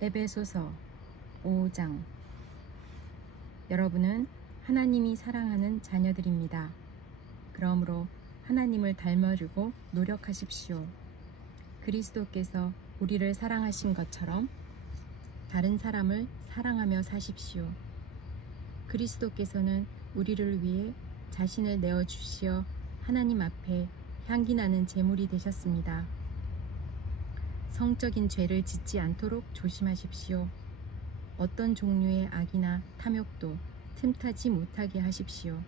에베소서 5장 여러분은 하나님이 사랑하는 자녀들입니다. 그러므로 하나님을 닮으려고 노력하십시오. 그리스도께서 우리를 사랑하신 것처럼 다른 사람을 사랑하며 사십시오. 그리스도께서는 우리를 위해 자신을 내어 주시어 하나님 앞에 향기 나는 제물이 되셨습니다. 성적인 죄를 짓지 않도록 조심하십시오. 어떤 종류의 악이나 탐욕도 틈타지 못하게 하십시오.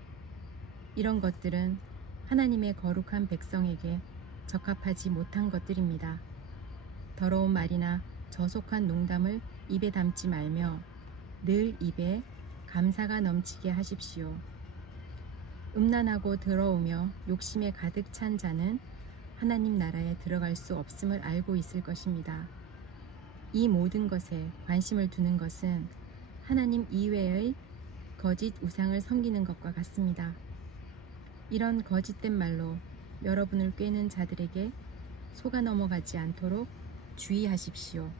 이런 것들은 하나님의 거룩한 백성에게 적합하지 못한 것들입니다. 더러운 말이나 저속한 농담을 입에 담지 말며 늘 입에 감사가 넘치게 하십시오. 음란하고 더러우며 욕심에 가득 찬 자는 하나님 나라에 들어갈 수 없음을 알고 있을 것입니다. 이 모든 것에 관심을 두는 것은 하나님 이외의 거짓 우상을 섬기는 것과 같습니다. 이런 거짓된 말로 여러분을 꿰는 자들에게 속아 넘어가지 않도록 주의하십시오.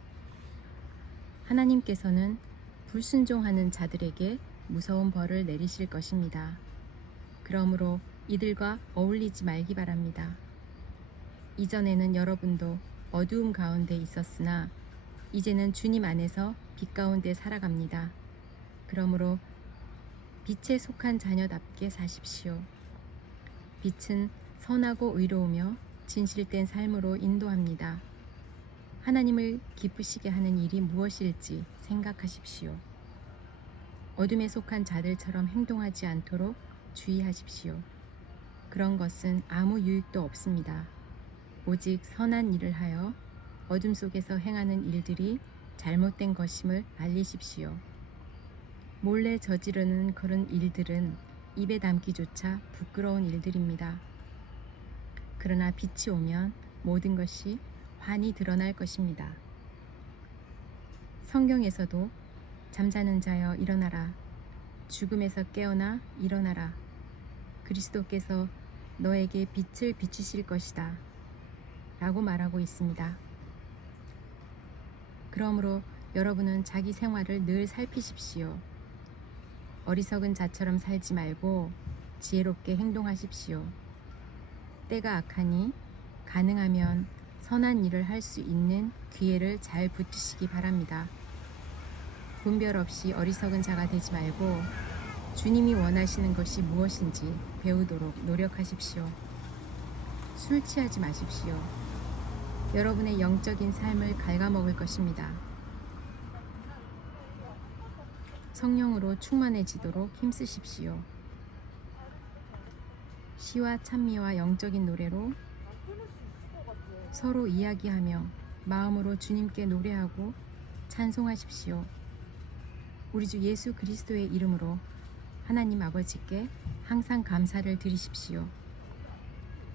하나님께서는 불순종하는 자들에게 무서운 벌을 내리실 것입니다. 그러므로 이들과 어울리지 말기 바랍니다. 이전에는 여러분도 어두움 가운데 있었으나 이제는 주님 안에서 빛 가운데 살아갑니다. 그러므로 빛에 속한 자녀답게 사십시오. 빛은 선하고 의로우며 진실된 삶으로 인도합니다. 하나님을 기쁘시게 하는 일이 무엇일지 생각하십시오. 어둠에 속한 자들처럼 행동하지 않도록 주의하십시오. 그런 것은 아무 유익도 없습니다. 오직 선한 일을 하여 어둠 속에서 행하는 일들이 잘못된 것임을 알리십시오. 몰래 저지르는 그런 일들은 입에 담기조차 부끄러운 일들입니다. 그러나 빛이 오면 모든 것이 환히 드러날 것입니다. 성경에서도 잠자는 자여 일어나라. 죽음에서 깨어나 일어나라. 그리스도께서 너에게 빛을 비추실 것이다. 라고 말하고 있습니다. 그러므로 여러분은 자기 생활을 늘 살피십시오. 어리석은 자처럼 살지 말고 지혜롭게 행동하십시오. 때가 악하니 가능하면 선한 일을 할 수 있는 기회를 잘 붙이시기 바랍니다. 분별 없이 어리석은 자가 되지 말고 주님이 원하시는 것이 무엇인지 배우도록 노력하십시오. 술 취하지 마십시오. 여러분의 영적인 삶을 갉아먹을 것입니다. 성령으로 충만해지도록 힘쓰십시오. 시와 찬미와 영적인 노래로 서로 이야기하며 마음으로 주님께 노래하고 찬송하십시오. 우리 주 예수 그리스도의 이름으로 하나님 아버지께 항상 감사를 드리십시오.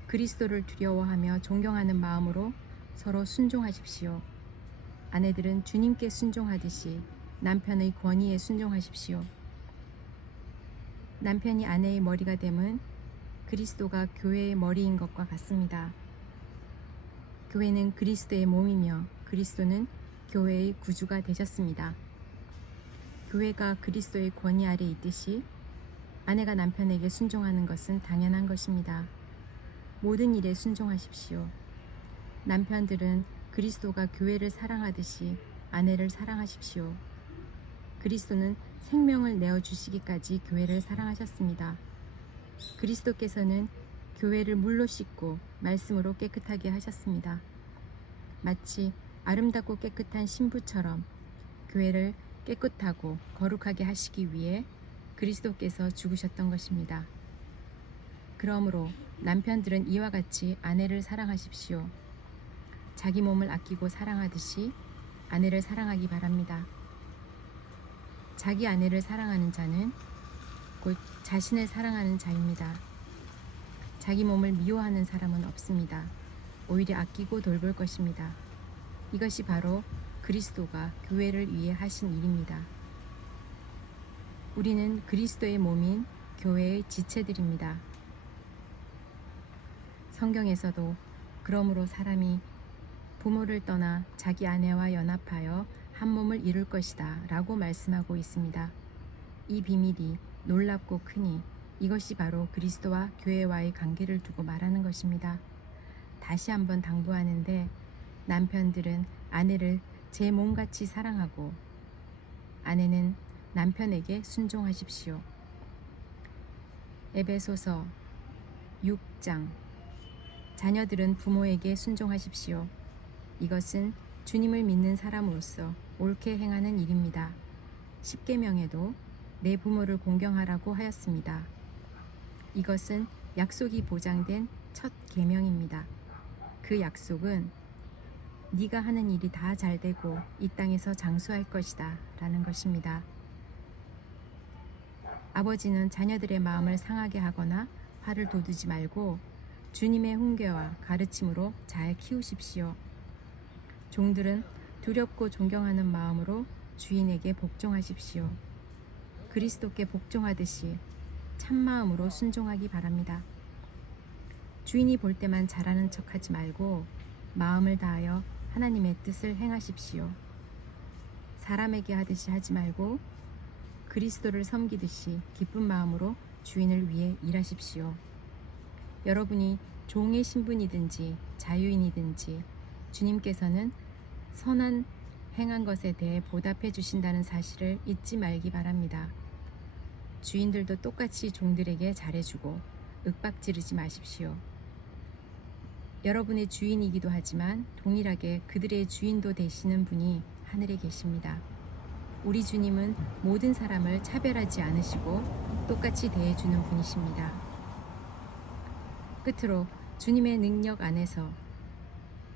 그리스도를 두려워하며 존경하는 마음으로 서로 순종하십시오. 아내들은 주님께 순종하듯이 남편의 권위에 순종하십시오. 남편이 아내의 머리가 됨은 그리스도가 교회의 머리인 것과 같습니다. 교회는 그리스도의 몸이며 그리스도는 교회의 구주가 되셨습니다. 교회가 그리스도의 권위 아래 있듯이 아내가 남편에게 순종하는 것은 당연한 것입니다. 모든 일에 순종하십시오. 남편들은 그리스도가 교회를 사랑하듯이 아내를 사랑하십시오. 그리스도는 생명을 내어 주시기까지 교회를 사랑하셨습니다. 그리스도께서는 교회를 물로 씻고 말씀으로 깨끗하게 하셨습니다. 마치 아름답고 깨끗한 신부처럼 교회를 깨끗하고 거룩하게 하시기 위해 그리스도께서 죽으셨던 것입니다. 그러므로 남편들은 이와 같이 아내를 사랑하십시오. 자기 몸을 아끼고 사랑하듯이 아내를 사랑하기 바랍니다. 자기 아내를 사랑하는 자는 곧 자신을 사랑하는 자입니다. 자기 몸을 미워하는 사람은 없습니다. 오히려 아끼고 돌볼 것입니다. 이것이 바로 그리스도가 교회를 위해 하신 일입니다. 우리는 그리스도의 몸인 교회의 지체들입니다. 성경에서도 그러므로 사람이 부모를 떠나 자기 아내와 연합하여 한 몸을 이룰 것이다 라고 말씀하고 있습니다. 이 비밀이 놀랍고 크니 이것이 바로 그리스도와 교회와의 관계를 두고 말하는 것입니다. 다시 한번 당부하는데 남편들은 아내를 제 몸같이 사랑하고 아내는 남편에게 순종하십시오. 에베소서 6장 자녀들은 부모에게 순종하십시오. 이것은 주님을 믿는 사람으로서 옳게 행하는 일입니다. 십계명에도 내 부모를 공경하라고 하였습니다. 이것은 약속이 보장된 첫 계명입니다. 그 약속은 네가 하는 일이 다 잘 되고 이 땅에서 장수할 것이다 라는 것입니다. 아버지는 자녀들의 마음을 상하게 하거나 화를 돋우지 말고 주님의 훈계와 가르침으로 잘 키우십시오. 종들은 두렵고 존경하는 마음으로 주인에게 복종하십시오. 그리스도께 복종하듯이 참마음으로 순종하기 바랍니다. 주인이 볼 때만 잘하는 척 하지 말고 마음을 다하여 하나님의 뜻을 행하십시오. 사람에게 하듯이 하지 말고 그리스도를 섬기듯이 기쁜 마음으로 주인을 위해 일하십시오. 여러분이 종의 신분이든지 자유인이든지 주님께서는 선한 행한 것에 대해 보답해 주신다는 사실을 잊지 말기 바랍니다. 주인들도 똑같이 종들에게 잘해주고 윽박 지르지 마십시오. 여러분의 주인이기도 하지만 동일하게 그들의 주인도 되시는 분이 하늘에 계십니다. 우리 주님은 모든 사람을 차별하지 않으시고 똑같이 대해주는 분이십니다. 끝으로 주님의 능력 안에서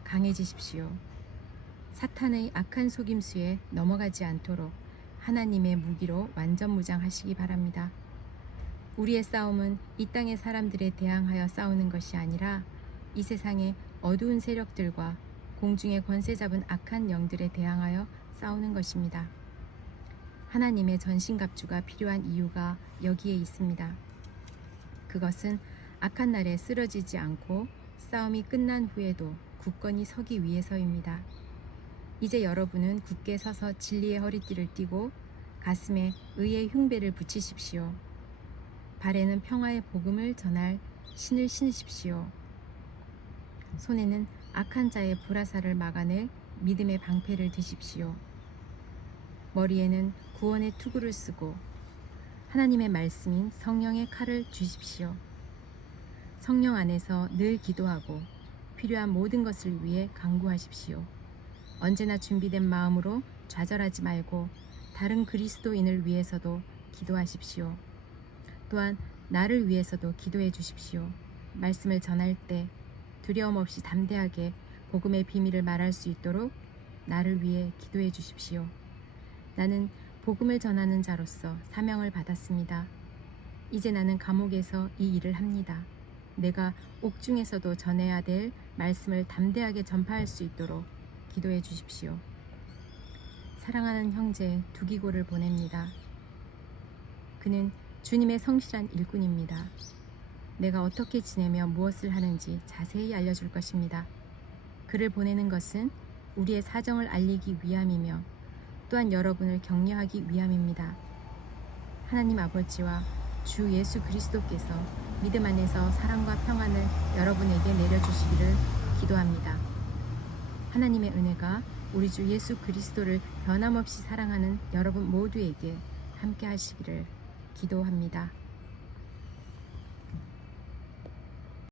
강해지십시오. 사탄의 악한 속임수에 넘어가지 않도록 하나님의 무기로 완전 무장하시기 바랍니다. 우리의 싸움은 이 땅의 사람들에 대항하여 싸우는 것이 아니라 이 세상의 어두운 세력들과 공중의 권세 잡은 악한 영들에 대항하여 싸우는 것입니다. 하나님의 전신갑주가 필요한 이유가 여기에 있습니다. 그것은 악한 날에 쓰러지지 않고 싸움이 끝난 후에도 굳건히 서기 위해서입니다. 이제 여러분은 굳게 서서 진리의 허리띠를 띠고 가슴에 의의 흉배를 붙이십시오. 발에는 평화의 복음을 전할 신을 신으십시오. 손에는 악한 자의 불화살을 막아낼 믿음의 방패를 드십시오. 머리에는 구원의 투구를 쓰고 하나님의 말씀인 성령의 칼을 주십시오. 성령 안에서 늘 기도하고 필요한 모든 것을 위해 강구하십시오. 언제나 준비된 마음으로 좌절하지 말고 다른 그리스도인을 위해서도 기도하십시오. 또한 나를 위해서도 기도해 주십시오. 말씀을 전할 때 두려움 없이 담대하게 복음의 비밀을 말할 수 있도록 나를 위해 기도해 주십시오. 나는 복음을 전하는 자로서 사명을 받았습니다. 이제 나는 감옥에서 이 일을 합니다. 내가 옥중에서도 전해야 될 말씀을 담대하게 전파할 수 있도록 기도해 주십시오. 사랑하는 형제 두기고를 보냅니다. 그는 주님의 성실한 일꾼입니다. 내가 어떻게 지내며 무엇을 하는지 자세히 알려줄 것입니다. 그를 보내는 것은 우리의 사정을 알리기 위함이며 또한 여러분을 격려하기 위함입니다. 하나님 아버지와 주 예수 그리스도께서 믿음 안에서 사랑과 평안을 여러분에게 내려주시기를 기도합니다. 하나님의 은혜가 우리 주 예수 그리스도를 변함없이 사랑하는 여러분 모두에게 함께 하시기를 기도합니다.